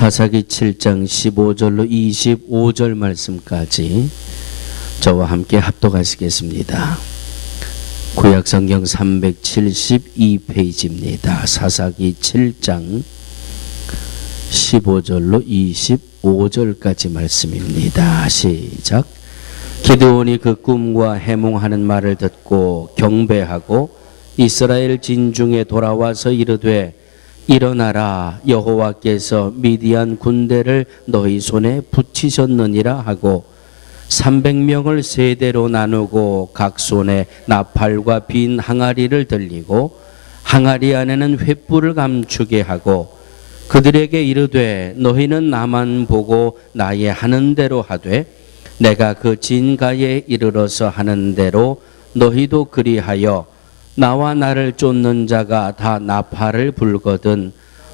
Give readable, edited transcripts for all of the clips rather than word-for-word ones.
사사기 7장 15절로 25절 말씀까지 저와 함께 합독하시겠습니다. 구약성경 372페이지입니다. 사사기 7장 15절로 25절까지 말씀입니다. 시작. 기드온이 그 꿈과 해몽하는 말을 듣고 경배하고 이스라엘 진중에 돌아와서 이르되 일어나라, 여호와께서 미디안 군대를 너희 손에 붙이셨느니라 하고 300명을 세 대로 나누고 각 손에 나팔과 빈 항아리를 들리고 항아리 안에는 횃불을 감추게 하고 그들에게 이르되 너희는 나만 보고 나의 하는 대로 하되 내가 그 진가에 이르러서 하는 대로 너희도 그리하여 나와 나를 쫓는 자가 다 나팔을 불거든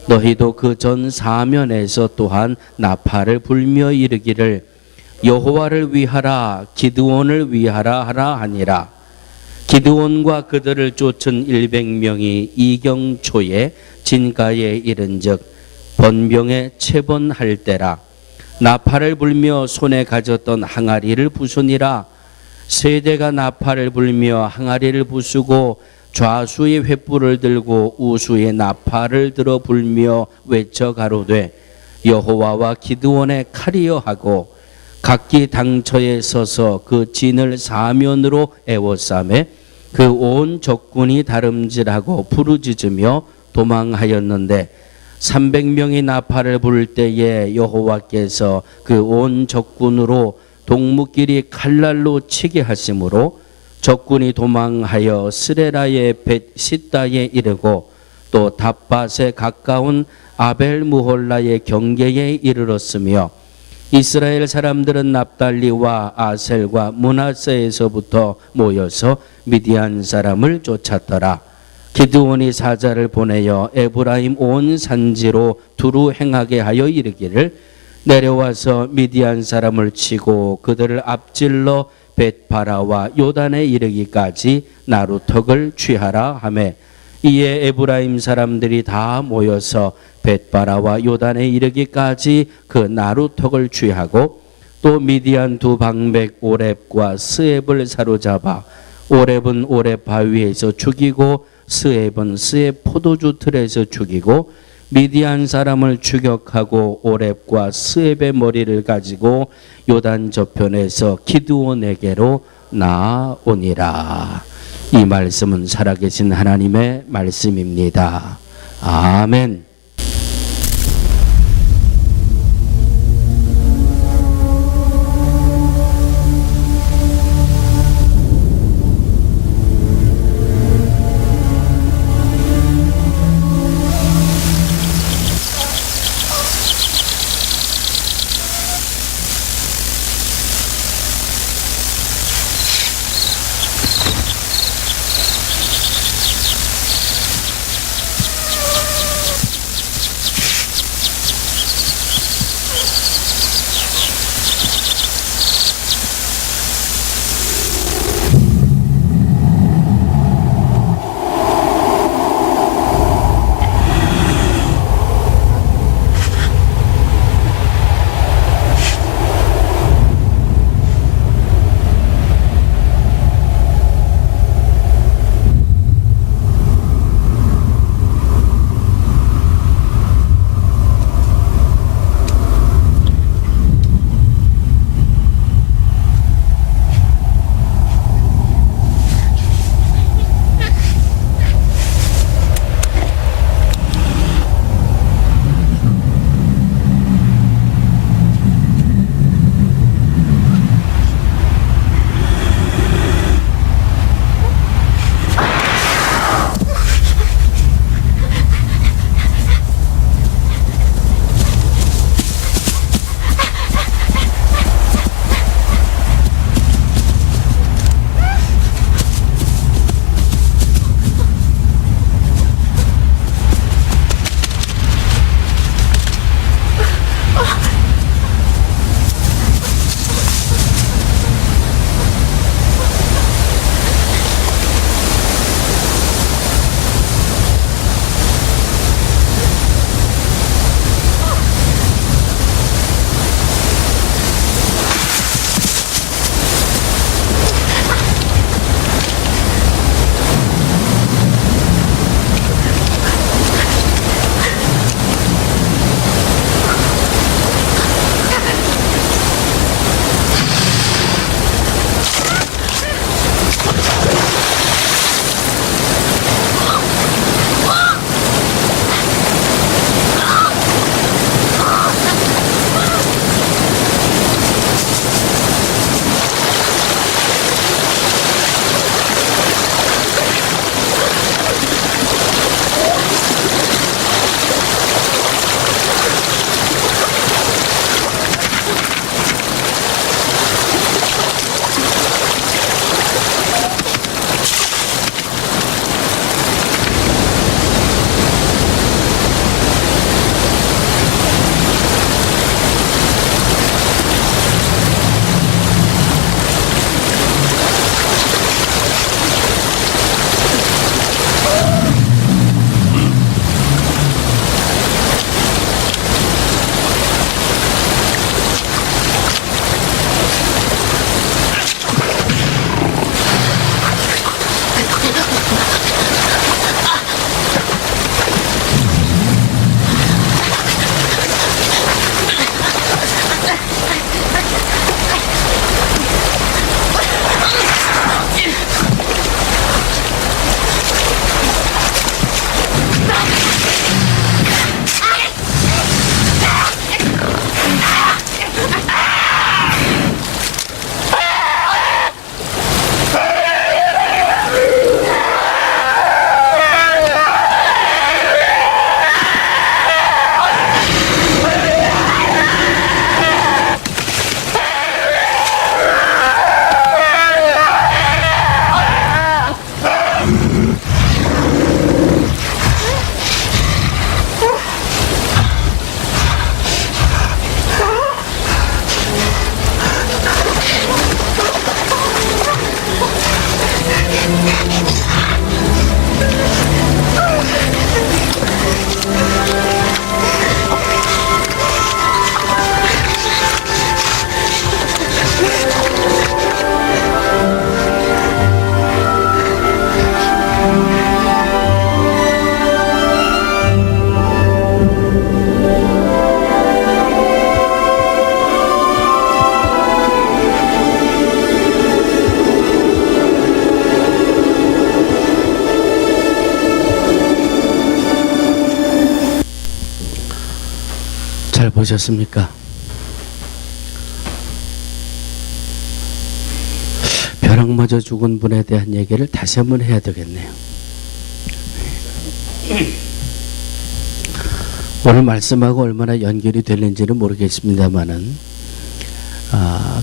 너희도 그 전 사면에서 또한 나팔을 불며 이르기를 여호와를 위하라, 기드온을 위하라 하라 하니라. 기드온과 그들을 쫓은 100명이 이경초에 진가에 이른즉 번병에 채번할 때라. 나팔을 불며 손에 가졌던 항아리를 부수니라. 세대가 나팔을 불며 항아리를 부수고 좌수의 횃불을 들고 우수의 나팔을 들어 불며 외쳐 가로되 여호와와 기드온의 칼이여 하고 각기 당처에 서서 그 진을 사면으로 에워싸매 그 온 적군이 다름질하고 부르짖으며 도망하였는데 300명이 나팔을 부를 때에 여호와께서 그 온 적군으로 동무끼리 칼날로 치게 하심으로 적군이 도망하여 스레라의 벳시다에 이르고 또 답밭에 가까운 아벨무홀라의 경계에 이르렀으며 이스라엘 사람들은 납달리와 아셀과 므낫세에서부터 모여서 미디안 사람을 쫓았더라. 기드온이 사자를 보내어 에브라임 온 산지로 두루 행하게 하여 이르기를 내려와서 미디안 사람을 치고 그들을 앞질러 벳바라와 요단에 이르기까지 나루턱을 취하라 하매 이에 에브라임 사람들이 다 모여서 벳바라와 요단에 이르기까지 그 나루턱을 취하고 또 미디안 두 방백 오렙과 스앱을 사로잡아 오렙은 오렙 바위에서 죽이고 스앱은 스앱 포도주 틀에서 죽이고 미디안 사람을 추격하고 오렙과 스앱의 머리를 가지고 요단 저편에서 기드온에게로 나아오니라. 이 말씀은 살아계신 하나님의 말씀입니다. 아멘. 잘 보셨습니까? 벼락맞아 죽은 분에 대한 얘기를 다시 한번 해야 되겠네요. 오늘 말씀하고 얼마나 연결이 되는지는 모르겠습니다만은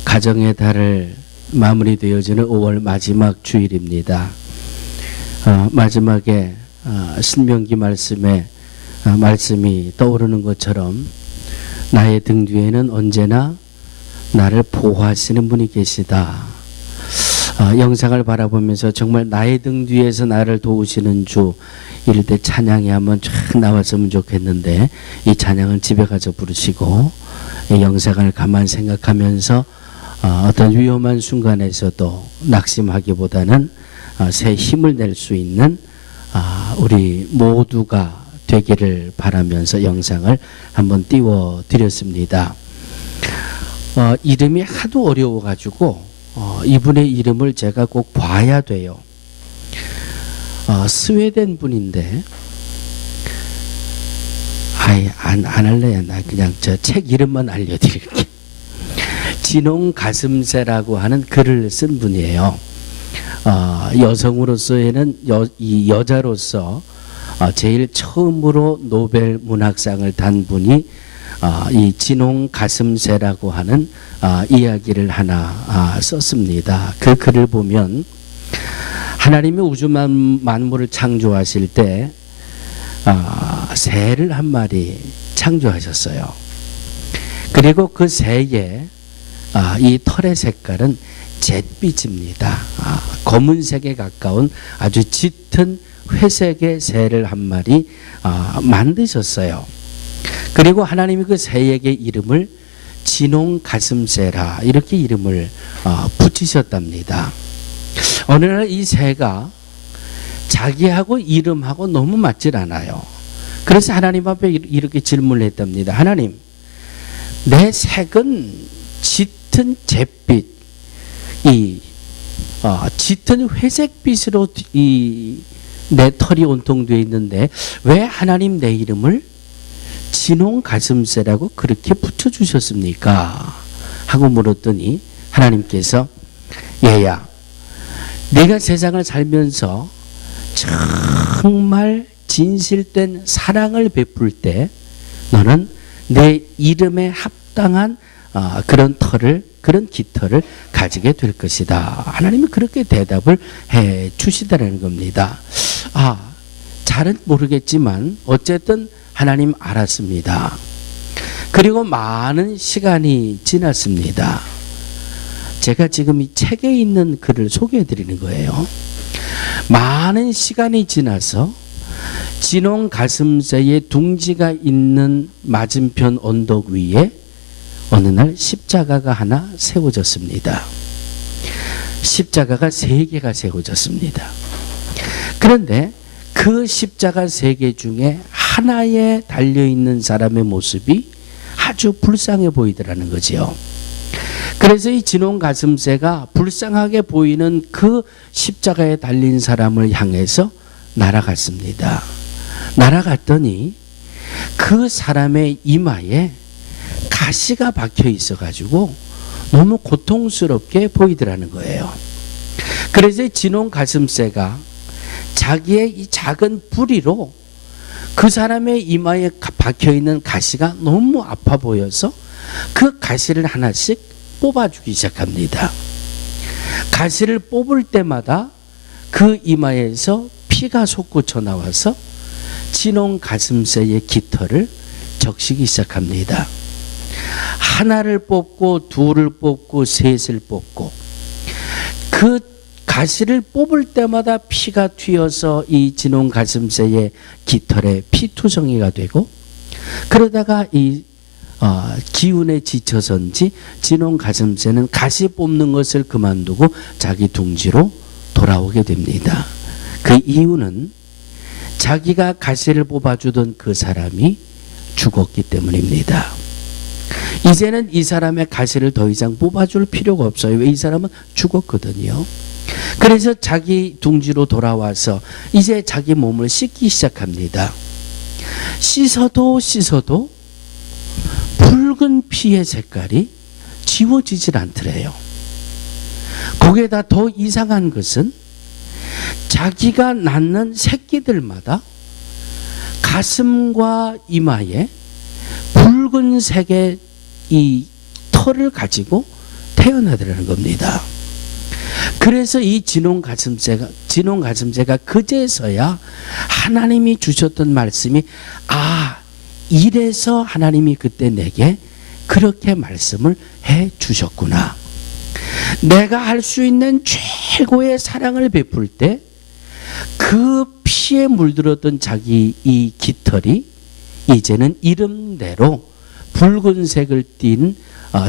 가정의 달을 마무리되어지는 5월 마지막 주일입니다. 마지막에 신명기 말씀이 떠오르는 것처럼 나의 등 뒤에는 언제나 나를 보호하시는 분이 계시다. 영상을 바라보면서 정말 나의 등 뒤에서 나를 도우시는 주, 이럴 때 찬양이 한번 쫙 나왔으면 좋겠는데 이 찬양을 집에 가서 부르시고 이 영상을 가만 생각하면서 어떤 위험한 순간에서도 낙심하기보다는 새 힘을 낼 수 있는 우리 모두가 되기를 바라면서 영상을 한번 띄워드렸습니다. 이름이 하도 어려워가지고 이분의 이름을 제가 꼭 봐야 돼요. 스웨덴 분인데 안 할래요. 나 그냥 저 책 이름만 알려드릴게. 진홍 가슴새라고 하는 글을 쓴 분이에요. 여성으로서에는 이 여자로서 제일 처음으로 노벨 문학상을 탄 분이 이 진홍 가슴새라고 하는 이야기를 하나 썼습니다. 그 글을 보면 하나님이 우주 만물을 창조하실 때 새를 한 마리 창조하셨어요. 그리고 그 새의 이 털의 색깔은 잿빛입니다. 검은색에 가까운 아주 짙은 회색의 새를 한 마리 만드셨어요. 그리고 하나님이 그 새에게 이름을 진홍 가슴새라 이렇게 이름을 붙이셨답니다. 어느 날 이 새가 자기하고 이름하고 너무 맞질 않아요. 그래서 하나님 앞에 이렇게 질문을 했답니다. 하나님, 내 색은 짙은 잿빛, 짙은 회색빛으로 내 털이 온통되어 있는데 왜 하나님 내 이름을 진홍 가슴새라고 그렇게 붙여주셨습니까? 하고 물었더니 하나님께서 얘야, 네가 세상을 살면서 정말 진실된 사랑을 베풀 때 너는 내 이름에 합당한 그런 깃털을 가지게 될 것이다. 하나님이 그렇게 대답을 해 주시다라는 겁니다. 잘은 모르겠지만 어쨌든 하나님 알았습니다. 그리고 많은 시간이 지났습니다. 제가 지금 이 책에 있는 글을 소개해 드리는 거예요. 많은 시간이 지나서 진홍 가슴새의 둥지가 있는 맞은편 언덕 위에 어느 날 십자가가 하나 세워졌습니다. 십자가가 3개가 세워졌습니다. 그런데 그 십자가 3개 중에 하나에 달려있는 사람의 모습이 아주 불쌍해 보이더라는 거지요. 그래서 이 진홍 가슴새가 불쌍하게 보이는 그 십자가에 달린 사람을 향해서 날아갔습니다. 날아갔더니 그 사람의 이마에 가시가 박혀 있어가지고 너무 고통스럽게 보이더라는 거예요. 그래서 진홍 가슴새가 자기의 이 작은 부리로 그 사람의 이마에 박혀 있는 가시가 너무 아파 보여서 그 가시를 하나씩 뽑아주기 시작합니다. 가시를 뽑을 때마다 그 이마에서 피가 솟구쳐 나와서 진홍 가슴새의 깃털을 적시기 시작합니다. 하나를 뽑고 둘을 뽑고 셋을 뽑고 그 가시를 뽑을 때마다 피가 튀어서 이 진홍 가슴새의 깃털에 피투성이가 되고 그러다가 이 기운에 지쳐서인지 진홍 가슴새는 가시 뽑는 것을 그만두고 자기 둥지로 돌아오게 됩니다. 그 이유는 자기가 가시를 뽑아주던 그 사람이 죽었기 때문입니다. 이제는 이 사람의 가시를 더 이상 뽑아줄 필요가 없어요. 왜? 이 사람은 죽었거든요. 그래서 자기 둥지로 돌아와서 이제 자기 몸을 씻기 시작합니다. 씻어도 붉은 피의 색깔이 지워지질 않더래요. 거기에다 더 이상한 것은 자기가 낳는 새끼들마다 가슴과 이마에 붉은색의 이 털을 가지고 태어나더라는 겁니다. 그래서 이 진홍 가슴새가 그제서야 하나님이 주셨던 말씀이 이래서 하나님이 그때 내게 그렇게 말씀을 해 주셨구나. 내가 할 수 있는 최고의 사랑을 베풀 때 그 피에 물들었던 자기 이 깃털이 이제는 이름대로 붉은색을 띤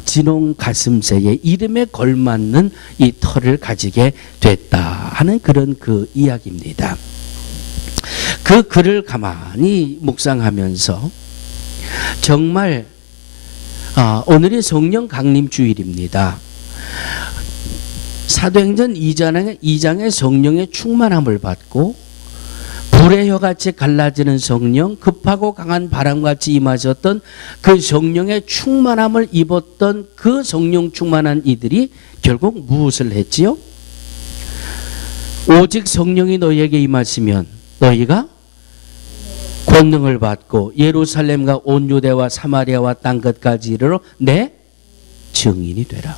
진홍 가슴새의 이름에 걸맞는 이 털을 가지게 됐다 하는 그런 그 이야기입니다. 그 글을 가만히 묵상하면서 정말 오늘이 성령 강림 주일입니다. 사도행전 2장의 성령의 충만함을 받고 불의 혀같이 갈라지는 성령, 급하고 강한 바람같이 임하셨던 그 성령의 충만함을 입었던 그 성령 충만한 이들이 결국 무엇을 했지요? 오직 성령이 너희에게 임하시면 너희가 권능을 받고 예루살렘과 온 유대와 사마리아와 땅 끝까지 이르러 내 증인이 되라.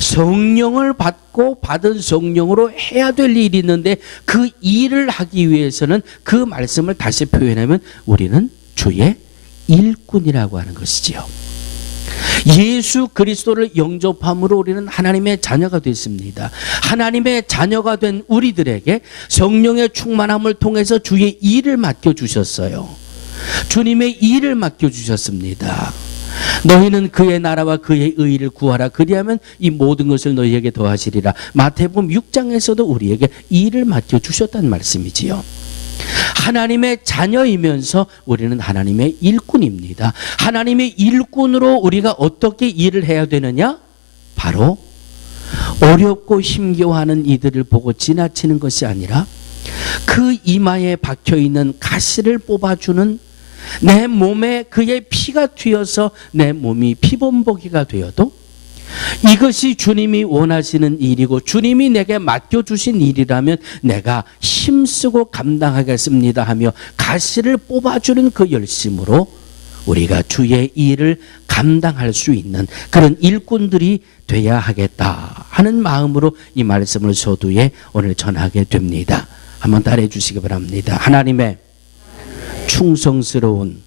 성령을 받고 받은 성령으로 해야 될 일이 있는데 그 일을 하기 위해서는 그 말씀을 다시 표현하면 우리는 주의 일꾼이라고 하는 것이지요. 예수 그리스도를 영접함으로 우리는 하나님의 자녀가 됐습니다. 하나님의 자녀가 된 우리들에게 성령의 충만함을 통해서 주의 일을 맡겨주셨어요. 주님의 일을 맡겨주셨습니다. 너희는 그의 나라와 그의 의를 구하라. 그리하면 이 모든 것을 너희에게 더하시리라. 마태복음 6장에서도 우리에게 일을 맡겨주셨다는 말씀이지요. 하나님의 자녀이면서 우리는 하나님의 일꾼입니다. 하나님의 일꾼으로 우리가 어떻게 일을 해야 되느냐? 바로 어렵고 힘겨워하는 이들을 보고 지나치는 것이 아니라 그 이마에 박혀있는 가시를 뽑아주는 내 몸에 그의 피가 튀어서 내 몸이 피범벅이가 되어도 이것이 주님이 원하시는 일이고 주님이 내게 맡겨주신 일이라면 내가 힘쓰고 감당하겠습니다 하며 가시를 뽑아주는 그 열심으로 우리가 주의 일을 감당할 수 있는 그런 일꾼들이 돼야 하겠다 하는 마음으로 이 말씀을 서두에 오늘 전하게 됩니다. 한번 따라해 주시기 바랍니다. 하나님의 충성스러운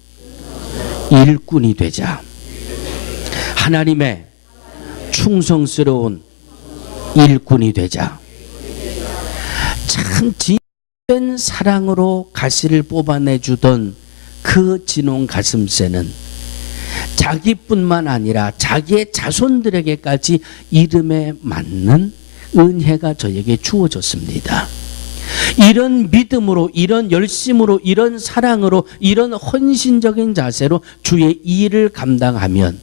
일꾼이 되자. 하나님의 충성스러운 일꾼이 되자. 참 진정된 사랑으로 가시를 뽑아내주던 그 진홍 가슴새는 자기뿐만 아니라 자기의 자손들에게까지 이름에 맞는 은혜가 저에게 주어졌습니다. 이런 믿음으로, 이런 열심으로, 이런 사랑으로, 이런 헌신적인 자세로 주의 일을 감당하면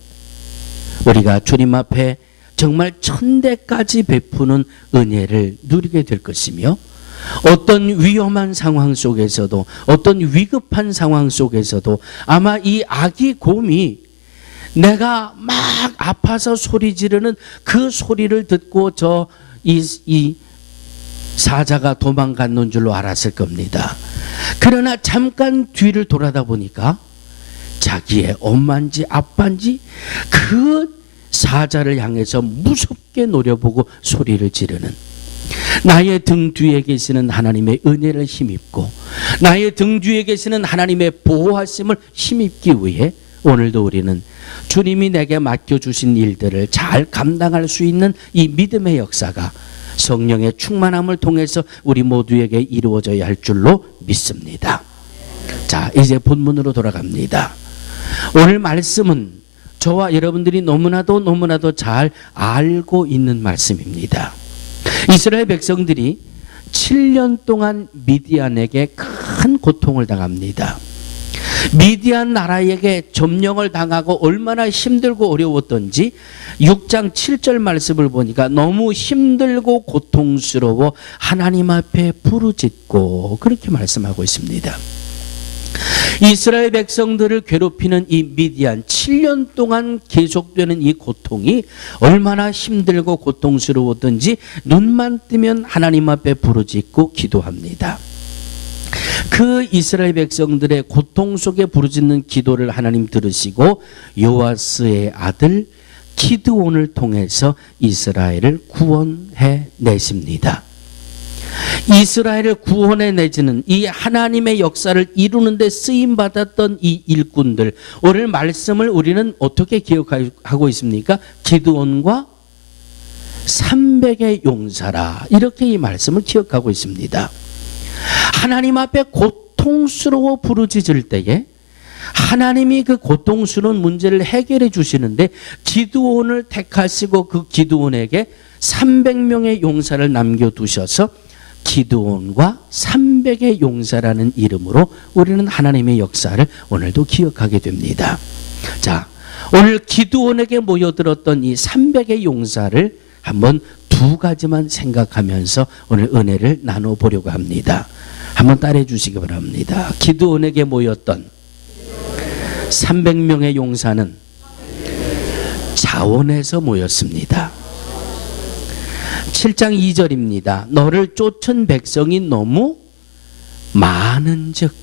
우리가 주님 앞에 정말 천대까지 베푸는 은혜를 누리게 될 것이며 어떤 위험한 상황 속에서도 어떤 위급한 상황 속에서도 아마 이 아기 곰이 내가 막 아파서 소리 지르는 그 소리를 듣고 이 사자가 도망갔는 줄로 알았을 겁니다. 그러나 잠깐 뒤를 돌아다 보니까 자기의 엄마인지 아빠인지 그 사자를 향해서 무섭게 노려보고 소리를 지르는 나의 등 뒤에 계시는 하나님의 은혜를 힘입고 나의 등 뒤에 계시는 하나님의 보호하심을 힘입기 위해 오늘도 우리는 주님이 내게 맡겨주신 일들을 잘 감당할 수 있는 이 믿음의 역사가 성령의 충만함을 통해서 우리 모두에게 이루어져야 할 줄로 믿습니다. 자, 이제 본문으로 돌아갑니다. 오늘 말씀은 저와 여러분들이 너무나도 잘 알고 있는 말씀입니다. 이스라엘 백성들이 7년 동안 미디안에게 큰 고통을 당합니다. 미디안 나라에게 점령을 당하고 얼마나 힘들고 어려웠던지 6장 7절 말씀을 보니까 너무 힘들고 고통스러워 하나님 앞에 부르짖고 그렇게 말씀하고 있습니다. 이스라엘 백성들을 괴롭히는 이 미디안 7년 동안 계속되는 이 고통이 얼마나 힘들고 고통스러웠던지 눈만 뜨면 하나님 앞에 부르짖고 기도합니다. 그 이스라엘 백성들의 고통 속에 부르짖는 기도를 하나님 들으시고 요아스의 아들 기드온을 통해서 이스라엘을 구원해 내십니다. 이스라엘을 구원해 내지는 이 하나님의 역사를 이루는 데 쓰임 받았던 이 일꾼들, 오늘 말씀을 우리는 어떻게 기억하고 있습니까? 기드온과 300의 용사라, 이렇게 이 말씀을 기억하고 있습니다. 하나님 앞에 고통스러워 부르짖을 때에 하나님이 그 고통스러운 문제를 해결해 주시는데 기드온을 택하시고 그 기드온에게 300명의 용사를 남겨두셔서 기드온과 300의 용사라는 이름으로 우리는 하나님의 역사를 오늘도 기억하게 됩니다. 자, 오늘 기드온에게 모여들었던 이 300의 용사를 한번 두 가지만 생각하면서 오늘 은혜를 나눠보려고 합니다. 한번 따라해 주시기 바랍니다. 기드온에게 모였던 300명의 용사는 자원에서 모였습니다. 7장 2절입니다. 너를 쫓은 백성이 너무 많은즉,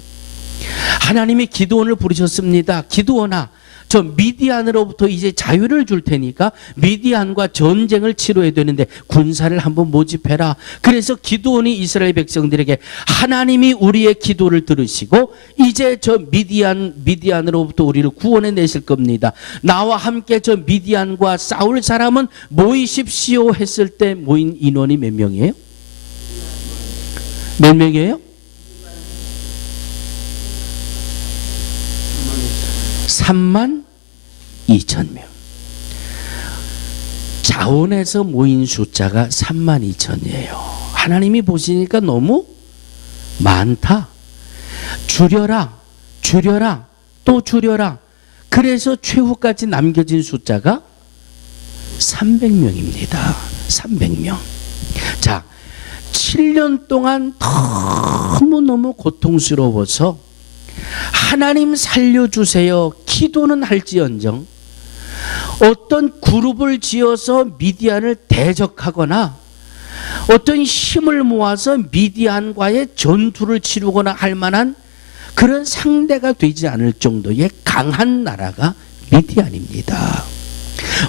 하나님이 기드온을 부르셨습니다. 기드온아, 저 미디안으로부터 이제 자유를 줄 테니까 미디안과 전쟁을 치러야 되는데 군사를 한번 모집해라. 그래서 기드온이 이스라엘 백성들에게 하나님이 우리의 기도를 들으시고 이제 저 미디안으로부터 우리를 구원해 내실 겁니다. 나와 함께 저 미디안과 싸울 사람은 모이십시오 했을 때 모인 인원이 몇 명이에요? 몇 명이에요? 32,000명. 자원에서 모인 숫자가 32,000이에요. 하나님이 보시니까 너무 많다. 줄여라, 줄여라, 또 줄여라. 그래서 최후까지 남겨진 숫자가 300명입니다. 300명. 자, 7년 동안 너무너무 고통스러워서 하나님 살려주세요 기도는 할지언정 어떤 그룹을 지어서 미디안을 대적하거나 어떤 힘을 모아서 미디안과의 전투를 치르거나 할 만한 그런 상대가 되지 않을 정도의 강한 나라가 미디안입니다.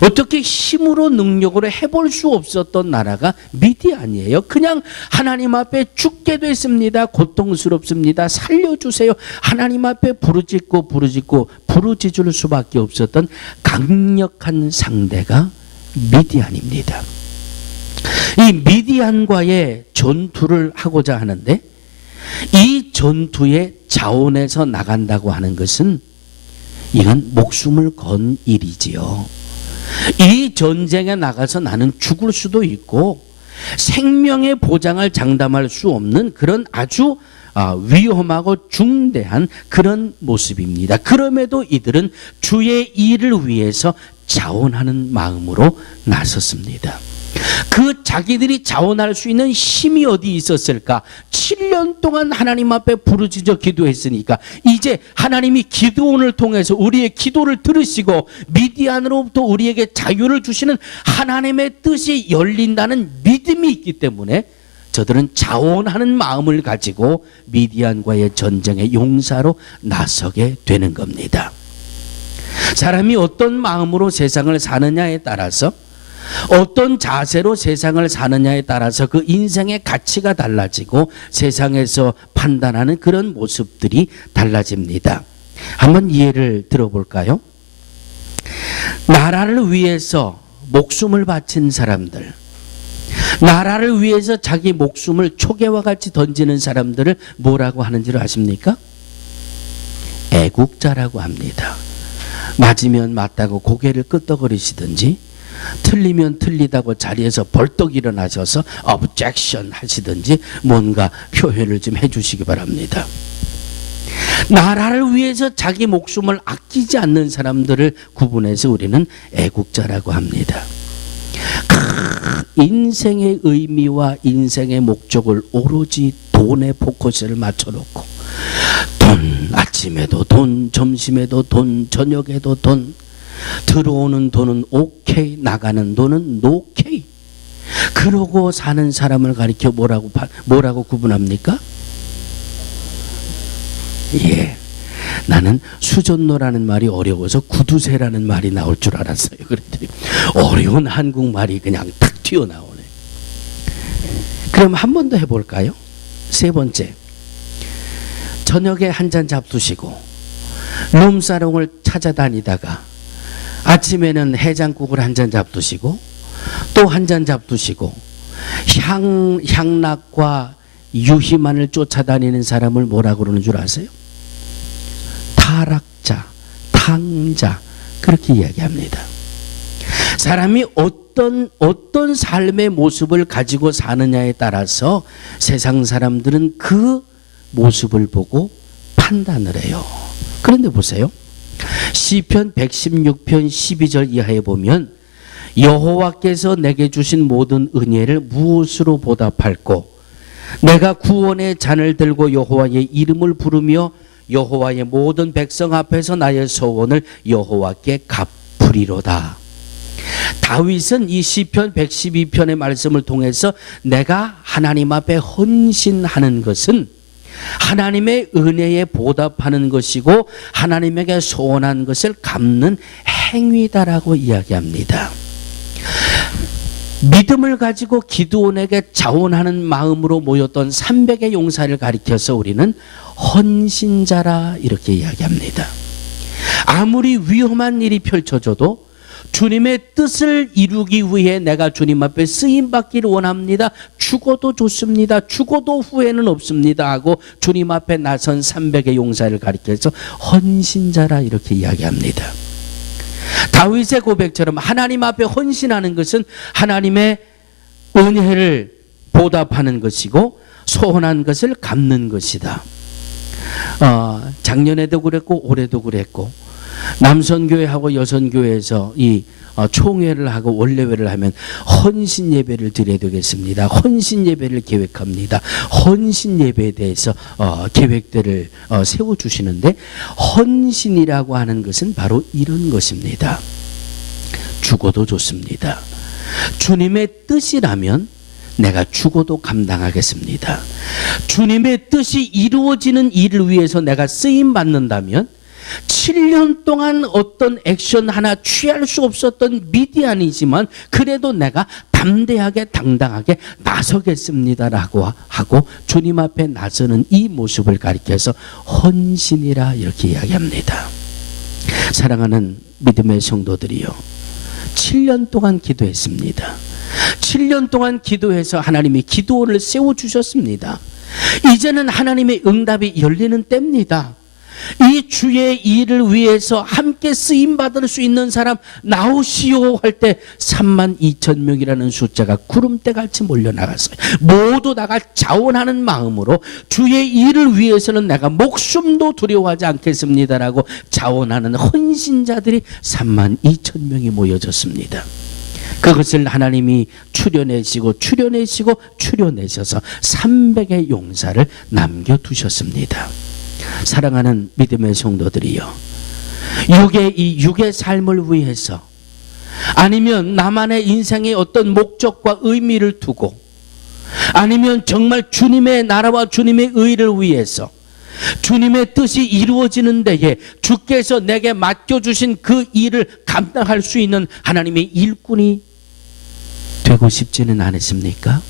어떻게 힘으로 능력으로 해볼 수 없었던 나라가 미디안이에요. 그냥 하나님 앞에 죽게 됐습니다. 고통스럽습니다. 살려주세요. 하나님 앞에 부르짖을 수밖에 없었던 강력한 상대가 미디안입니다. 이 미디안과의 전투를 하고자 하는데 이 전투에 자원해서 나간다고 하는 것은 이건 목숨을 건 일이지요. 이 전쟁에 나가서 나는 죽을 수도 있고 생명의 보장을 장담할 수 없는 그런 아주 위험하고 중대한 그런 모습입니다. 그럼에도 이들은 주의 일을 위해서 자원하는 마음으로 나섰습니다. 그 자기들이 자원할 수 있는 힘이 어디 있었을까? 7년 동안 하나님 앞에 부르짖어 기도했으니까 이제 하나님이 기드온을 통해서 우리의 기도를 들으시고 미디안으로부터 우리에게 자유를 주시는 하나님의 뜻이 열린다는 믿음이 있기 때문에 저들은 자원하는 마음을 가지고 미디안과의 전쟁의 용사로 나서게 되는 겁니다. 사람이 어떤 마음으로 세상을 사느냐에 따라서 어떤 자세로 세상을 사느냐에 따라서 그 인생의 가치가 달라지고 세상에서 판단하는 그런 모습들이 달라집니다. 한번 예를 들어볼까요? 나라를 위해서 목숨을 바친 사람들, 나라를 위해서 자기 목숨을 초계와 같이 던지는 사람들을 뭐라고 하는지를 아십니까? 애국자라고 합니다. 맞으면 맞다고 고개를 끄덕거리시든지 틀리면 틀리다고 자리에서 벌떡 일어나셔서 objection 하시든지 뭔가 표현을 좀 해주시기 바랍니다. 나라를 위해서 자기 목숨을 아끼지 않는 사람들을 구분해서 우리는 애국자라고 합니다. 인생의 의미와 인생의 목적을 오로지 돈에 포커스를 맞춰놓고 돈, 아침에도 돈, 점심에도 돈, 저녁에도 돈. 들어오는 돈은 오케이, 나가는 돈은 노케이. 그러고 사는 사람을 가리켜 뭐라고 구분합니까? 예. 나는 수전노라는 말이 어려워서 구두쇠라는 말이 나올 줄 알았어요. 그랬더니 어려운 한국말이 그냥 탁 튀어나오네. 그럼 한 번 더 해볼까요? 세 번째. 저녁에 한 잔 잡수시고 룸사롱을 찾아다니다가 아침에는 해장국을 한 잔 잡수시고 또 한 잔 잡수시고 향락과 유희만을 쫓아다니는 사람을 뭐라고 그러는 줄 아세요? 타락자, 탕자, 그렇게 이야기합니다. 사람이 어떤 삶의 모습을 가지고 사느냐에 따라서 세상 사람들은 그 모습을 보고 판단을 해요. 그런데 보세요. 시편 116편 12절 이하에 보면 여호와께서 내게 주신 모든 은혜를 무엇으로 보답할꼬? 내가 구원의 잔을 들고 여호와의 이름을 부르며 여호와의 모든 백성 앞에서 나의 소원을 여호와께 갚으리로다. 다윗은 이 시편 112편의 말씀을 통해서 내가 하나님 앞에 헌신하는 것은 하나님의 은혜에 보답하는 것이고 하나님에게 소원한 것을 갚는 행위다라고 이야기합니다. 믿음을 가지고 기드온에게 자원하는 마음으로 모였던 300의 용사를 가리켜서 우리는 헌신자라 이렇게 이야기합니다. 아무리 위험한 일이 펼쳐져도 주님의 뜻을 이루기 위해 내가 주님 앞에 쓰임받기를 원합니다. 죽어도 좋습니다. 죽어도 후회는 없습니다 하고 주님 앞에 나선 300의 용사를 가리켜서 헌신자라 이렇게 이야기합니다. 다윗의 고백처럼 하나님 앞에 헌신하는 것은 하나님의 은혜를 보답하는 것이고 소원한 것을 갚는 것이다. 작년에도 그랬고 올해도 그랬고 남선교회하고 여선교회에서 이 총회를 하고 원례회를 하면 헌신 예배를 드려야 되겠습니다. 헌신 예배를 계획합니다. 헌신 예배에 대해서 계획들을 세워주시는데 헌신이라고 하는 것은 바로 이런 것입니다. 죽어도 좋습니다. 주님의 뜻이라면 내가 죽어도 감당하겠습니다. 주님의 뜻이 이루어지는 일을 위해서 내가 쓰임받는다면 7년 동안 어떤 액션 하나 취할 수 없었던 미디안이지만 그래도 내가 담대하게 당당하게 나서겠습니다라고 하고 주님 앞에 나서는 이 모습을 가리켜서 헌신이라 이렇게 이야기합니다. 사랑하는 믿음의 성도들이요, 7년 동안 기도했습니다. 7년 동안 기도해서 하나님이 기도원을 세워주셨습니다. 이제는 하나님의 응답이 열리는 때입니다. 이 주의 일을 위해서 함께 쓰임받을 수 있는 사람 나오시오 할 때 32,000명이라는 숫자가 구름대같이 몰려나갔어요. 모두 다가 자원하는 마음으로 주의 일을 위해서는 내가 목숨도 두려워하지 않겠습니다라고 자원하는 헌신자들이 32,000명이 모여졌습니다. 그것을 하나님이 추려내시고 300의 용사를 남겨두셨습니다. 사랑하는 믿음의 성도들이요, 육의 삶을 위해서 아니면 나만의 인생의 어떤 목적과 의미를 두고 아니면 정말 주님의 나라와 주님의 의를 위해서 주님의 뜻이 이루어지는 데에 주께서 내게 맡겨주신 그 일을 감당할 수 있는 하나님의 일꾼이 되고 싶지는 않으십니까?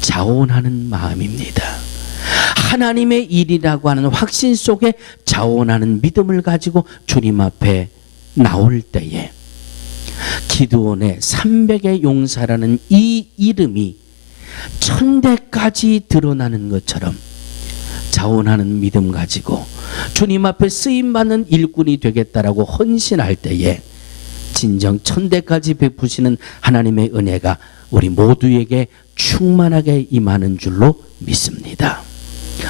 자원하는 마음입니다. 하나님의 일이라고 하는 확신 속에 자원하는 믿음을 가지고 주님 앞에 나올 때에 기드온의 300의 용사라는 이 이름이 천대까지 드러나는 것처럼 자원하는 믿음 가지고 주님 앞에 쓰임받는 일꾼이 되겠다라고 헌신할 때에 진정 천대까지 베푸시는 하나님의 은혜가 우리 모두에게 충만하게 임하는 줄로 믿습니다.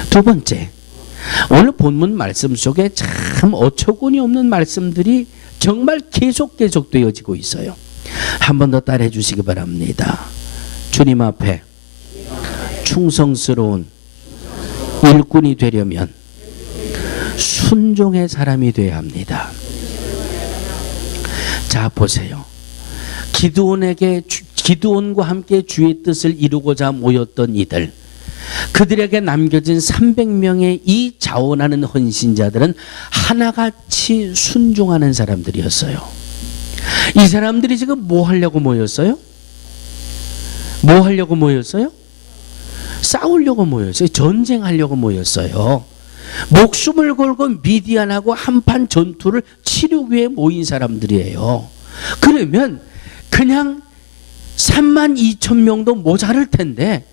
두 번째, 오늘 본문 말씀 속에 참 어처구니 없는 말씀들이 정말 계속 되어지고 있어요. 한 번 더 따라해 주시기 바랍니다. 주님 앞에 충성스러운 일꾼이 되려면 순종의 사람이 되어야 합니다. 자, 보세요. 기드온과 함께 주의 뜻을 이루고자 모였던 이들, 그들에게 남겨진 300명의 이 자원하는 헌신자들은 하나같이 순종하는 사람들이었어요. 이 사람들이 지금 뭐 하려고 모였어요? 뭐 하려고 모였어요? 싸우려고 모였어요. 전쟁하려고 모였어요. 목숨을 걸고 미디안하고 한판 전투를 치르기 위해 모인 사람들이에요. 그러면 그냥 32,000명도 모자랄 텐데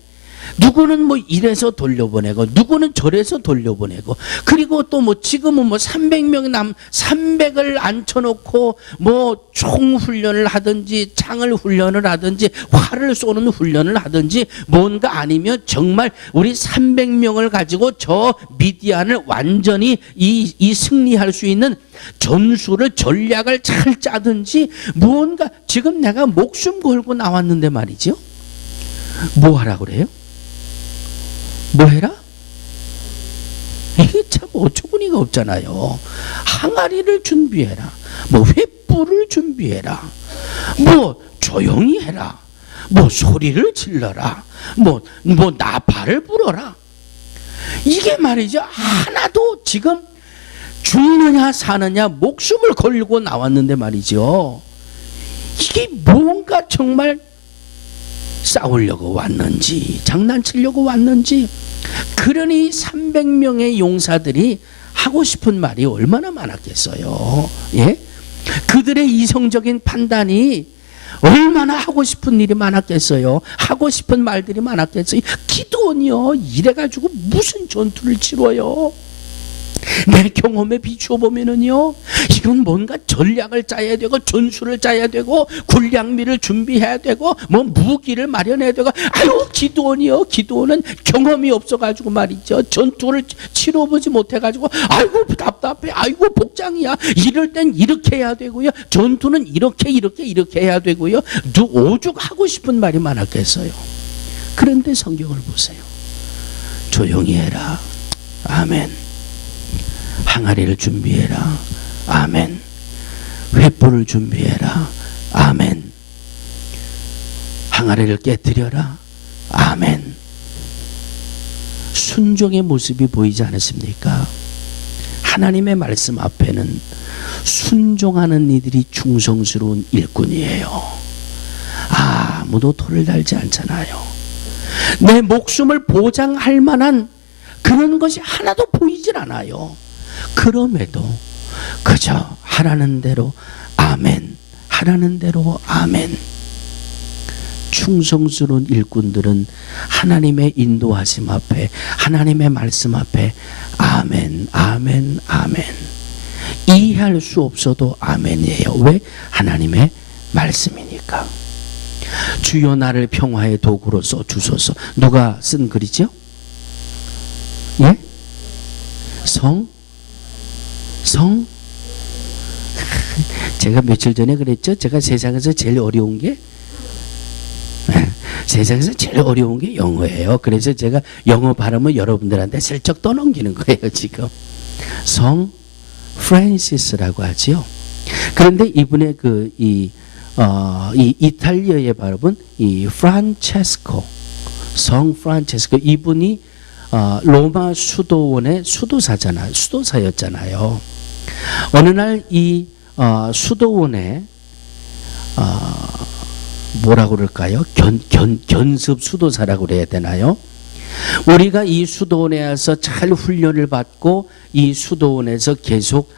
누구는 뭐 이래서 돌려보내고 누구는 저래서 돌려보내고, 그리고 또 뭐 지금은 뭐 300을 앉혀놓고 뭐 총 훈련을 하든지 창을 훈련을 하든지 활을 쏘는 훈련을 하든지 뭔가, 아니면 정말 우리 300명을 가지고 저 미디안을 완전히 이 승리할 수 있는 전술을 전략을 잘 짜든지 무언가. 지금 내가 목숨 걸고 나왔는데 말이죠, 뭐 하라 그래요? 뭐 해라? 이게 참 어처구니가 없잖아요. 항아리를 준비해라, 뭐 횃불을 준비해라, 뭐 조용히 해라, 뭐 소리를 질러라, 뭐 나팔을 불어라. 이게 말이죠, 하나도 지금 죽느냐 사느냐 목숨을 걸고 나왔는데 말이죠, 이게 뭔가 정말 싸우려고 왔는지 장난치려고 왔는지. 그러니 300명의 용사들이 하고 싶은 말이 얼마나 많았겠어요. 예? 그들의 이성적인 판단이 얼마나 하고 싶은 일이 많았겠어요. 하고 싶은 말들이 많았겠어요. 기드온이요, 이래가지고 무슨 전투를 치러요? 내 경험에 비추어 보면은요, 이건 뭔가 전략을 짜야 되고 전술을 짜야 되고 군량미를 준비해야 되고 뭐 무기를 마련해야 되고. 아유, 기드온은 경험이 없어가지고 말이죠, 전투를 치러보지 못해가지고 아이고 답답해, 아이고 복장이야, 이럴 땐 이렇게 해야 되고요, 전투는 이렇게 해야 되고요. 오죽 하고 싶은 말이 많았겠어요. 그런데 성경을 보세요. 조용히 해라, 아멘. 항아리를 준비해라, 아멘. 횃불을 준비해라, 아멘. 항아리를 깨뜨려라, 아멘. 순종의 모습이 보이지 않았습니까? 하나님의 말씀 앞에는 순종하는 이들이 충성스러운 일꾼이에요. 아무도 돌을 달지 않잖아요. 내 목숨을 보장할 만한 그런 것이 하나도 보이질 않아요. 그럼에도 그저 하라는 대로 아멘, 하라는 대로 아멘. 충성스러운 일꾼들은 하나님의 인도하심 앞에, 하나님의 말씀 앞에 아멘, 아멘, 아멘. 이해할 수 없어도 아멘이에요. 왜? 하나님의 말씀이니까. 주여 나를 평화의 도구로 써주소서. 누가 쓴 글이죠? 예? 성? 제가 며칠 전에 그랬죠. 제가 세상에서 제일 어려운 게 영어예요. 그래서 제가 영어 발음을 여러분들한테 슬쩍 떠넘기는 거예요. 지금 성 프란시스라고 하지요. 그런데 이분의 이 이탈리아의 발음은 이 프란체스코, 성 프란체스코. 이분이 로마 수도원의 수도사였잖아요. 어느 날 이 수도원에 뭐라고 그럴까요? 견습 수도사라고 그래야 되나요? 우리가 이 수도원에 와서 잘 훈련을 받고 이 수도원에서 계속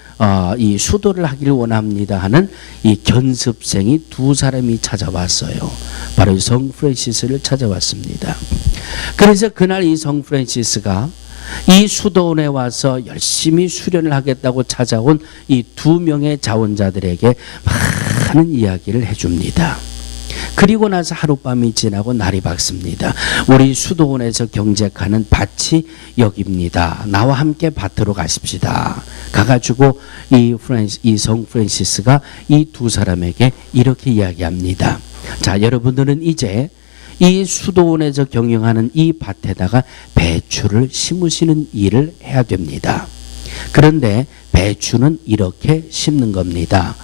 이 수도를 하기를 원합니다 하는 이 견습생이 두 사람이 찾아왔어요. 바로 성 프란시스를 찾아왔습니다. 그래서 그날 이 성 프란시스가 이 수도원에 와서 열심히 수련을 하겠다고 찾아온 이 두 명의 자원자들에게 많은 이야기를 해줍니다. 그리고 나서 하룻밤이 지나고 날이 밝습니다. 우리 수도원에서 경작하는 밭이 여기입니다. 나와 함께 밭으로 가십시다. 가가지고 이 성 프란시스가 이 두 사람에게 이렇게 이야기합니다. 자, 여러분들은 이제 이 수도원에서 경영하는 이 밭에다가 배추를 심으시는 일을 해야 됩니다. 그런데 배추는 이렇게 심는 겁니다.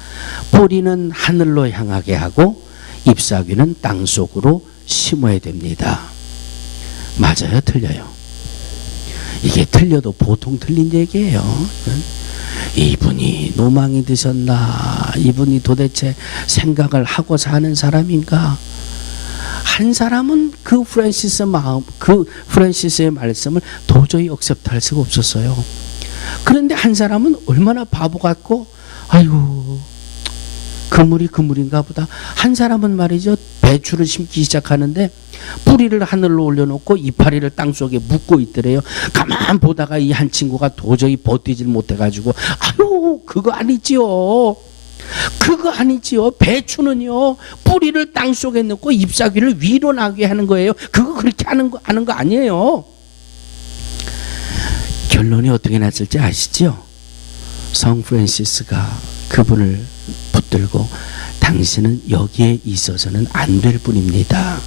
뿌리는 하늘로 향하게 하고 잎사귀는 땅속으로 심어야 됩니다. 맞아요, 틀려요? 이게 틀려도 보통 틀린 얘기예요. 이분이 노망이 드셨나? 이분이 도대체 생각을 하고 사는 사람인가? 한 사람은 그 프란시스의 말씀을 도저히 억셉트할 수가 없었어요. 그런데 한 사람은 얼마나 바보 같고, 아이고, 그물인가 보다. 한 사람은 말이죠, 배추를 심기 시작하는데 뿌리를 하늘로 올려놓고 이파리를 땅속에 묻고 있더래요. 가만 보다가 이 한 친구가 도저히 버티질 못해가지고, 아유, 그거 아니지요. 배추는요, 뿌리를 땅속에 넣고 잎사귀를 위로 나게 하는 거예요. 그거 그렇게 하는 거 아니에요. 결론이 어떻게 났을지 아시죠? 성 프란시스가 그분을 붙들고, 당신은 여기에 있어서는 안 될 뿐입니다.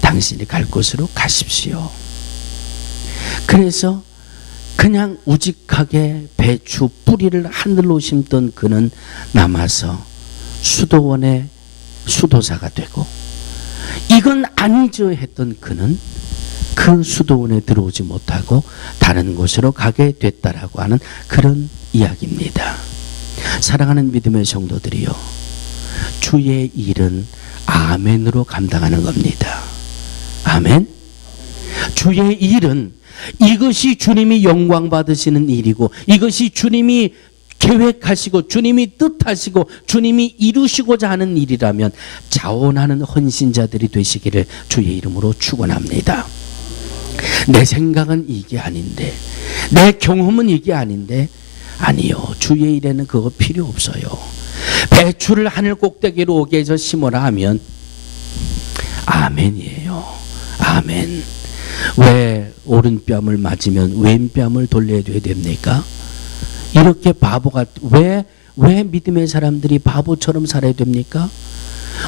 당신이 갈 곳으로 가십시오. 그래서 그냥 우직하게 배추 뿌리를 하늘로 심던 그는 남아서 수도원의 수도사가 되고, 이건 아니죠 했던 그는 그 수도원에 들어오지 못하고 다른 곳으로 가게 됐다라고 하는 그런 이야기입니다. 사랑하는 믿음의 성도들이요, 주의 일은 아멘으로 감당하는 겁니다. 아멘. 주의 일은, 이것이 주님이 영광 받으시는 일이고, 이것이 주님이 계획하시고 주님이 뜻하시고 주님이 이루시고자 하는 일이라면 자원하는 헌신자들이 되시기를 주의 이름으로 축원합니다. 내 생각은 이게 아닌데, 내 경험은 이게 아닌데, 아니요, 주의 일에는 그거 필요 없어요. 배추를 하늘 꼭대기로 오게 해서 심어라 하면 아멘이에요. 아멘. 왜 오른뺨을 맞으면 왼뺨을 돌려야 됩니까? 이렇게 왜 믿음의 사람들이 바보처럼 살아야 됩니까?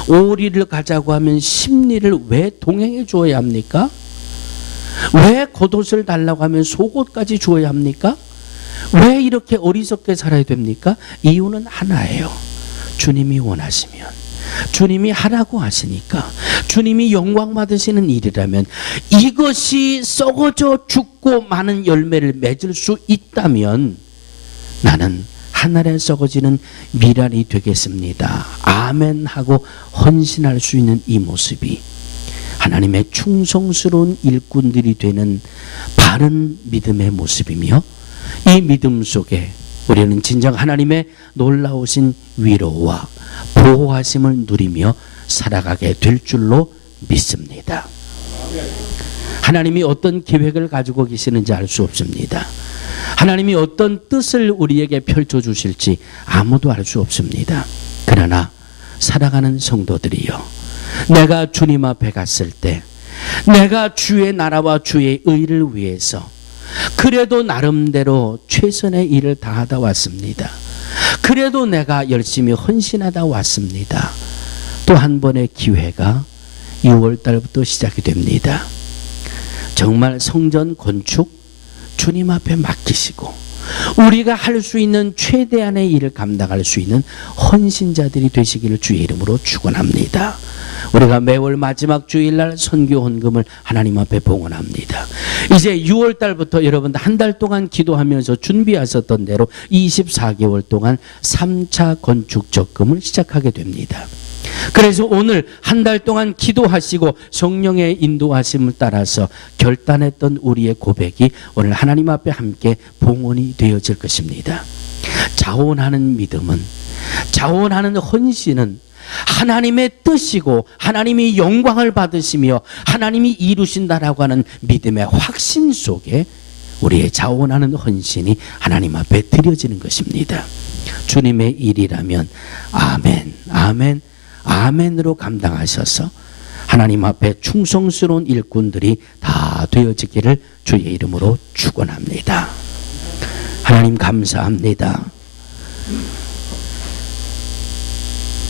오리를 가자고 하면 십리를 왜 동행해 주어야 합니까? 왜 겉옷을 달라고 하면 속옷까지 주어야 합니까? 왜 이렇게 어리석게 살아야 됩니까? 이유는 하나예요. 주님이 원하시면, 주님이 하라고 하시니까, 주님이 영광 받으시는 일이라면, 이것이 썩어져 죽고 많은 열매를 맺을 수 있다면 나는 하늘에 썩어지는 미랄이 되겠습니다. 아멘 하고 헌신할 수 있는 이 모습이 하나님의 충성스러운 일꾼들이 되는 바른 믿음의 모습이며, 이 믿음 속에 우리는 진정 하나님의 놀라우신 위로와 보호하심을 누리며 살아가게 될 줄로 믿습니다. 하나님이 어떤 계획을 가지고 계시는지 알 수 없습니다. 하나님이 어떤 뜻을 우리에게 펼쳐주실지 아무도 알 수 없습니다. 그러나 살아가는 성도들이요, 내가 주님 앞에 갔을 때, 내가 주의 나라와 주의 의를 위해서 그래도 나름대로 최선의 일을 다하다 왔습니다. 그래도 내가 열심히 헌신하다 왔습니다. 또 한 번의 기회가 6월 달부터 시작이 됩니다. 정말 성전 건축 주님 앞에 맡기시고 우리가 할 수 있는 최대한의 일을 감당할 수 있는 헌신자들이 되시기를 주의 이름으로 축원합니다. 우리가 매월 마지막 주일날 선교 헌금을 하나님 앞에 봉헌합니다. 이제 6월 달부터 여러분들 한 달 동안 기도하면서 준비하셨던 대로 24개월 동안 3차 건축 적금을 시작하게 됩니다. 그래서 오늘 한 달 동안 기도하시고 성령의 인도하심을 따라서 결단했던 우리의 고백이 오늘 하나님 앞에 함께 봉헌이 되어질 것입니다. 자원하는 믿음은, 자원하는 헌신은 하나님의 뜻이고 하나님이 영광을 받으시며 하나님이 이루신다라고 하는 믿음의 확신 속에 우리의 자원하는 헌신이 하나님 앞에 드려지는 것입니다. 주님의 일이라면 아멘, 아멘, 아멘으로 감당하셔서 하나님 앞에 충성스러운 일꾼들이 다 되어지기를 주의 이름으로 축원합니다. 하나님 감사합니다.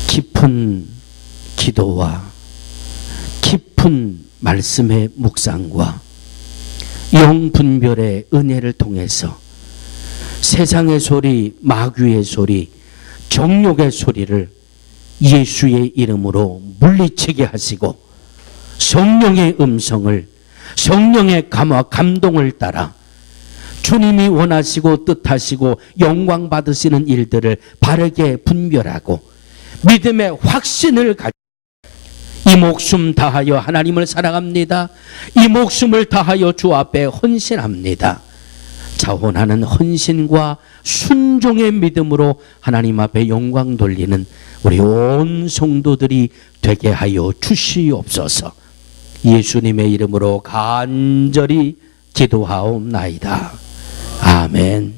깊은 기도와 깊은 말씀의 묵상과 영분별의 은혜를 통해서 세상의 소리, 마귀의 소리, 정욕의 소리를 예수의 이름으로 물리치게 하시고 성령의 음성을, 성령의 감화 감동을 따라 주님이 원하시고 뜻하시고 영광 받으시는 일들을 바르게 분별하고 믿음의 확신을 가지고 이 목숨 다하여 하나님을 사랑합니다. 이 목숨을 다하여 주 앞에 헌신합니다. 자원하는 헌신과 순종의 믿음으로 하나님 앞에 영광 돌리는 우리 온 성도들이 되게 하여 주시옵소서. 예수님의 이름으로 간절히 기도하옵나이다. 아멘.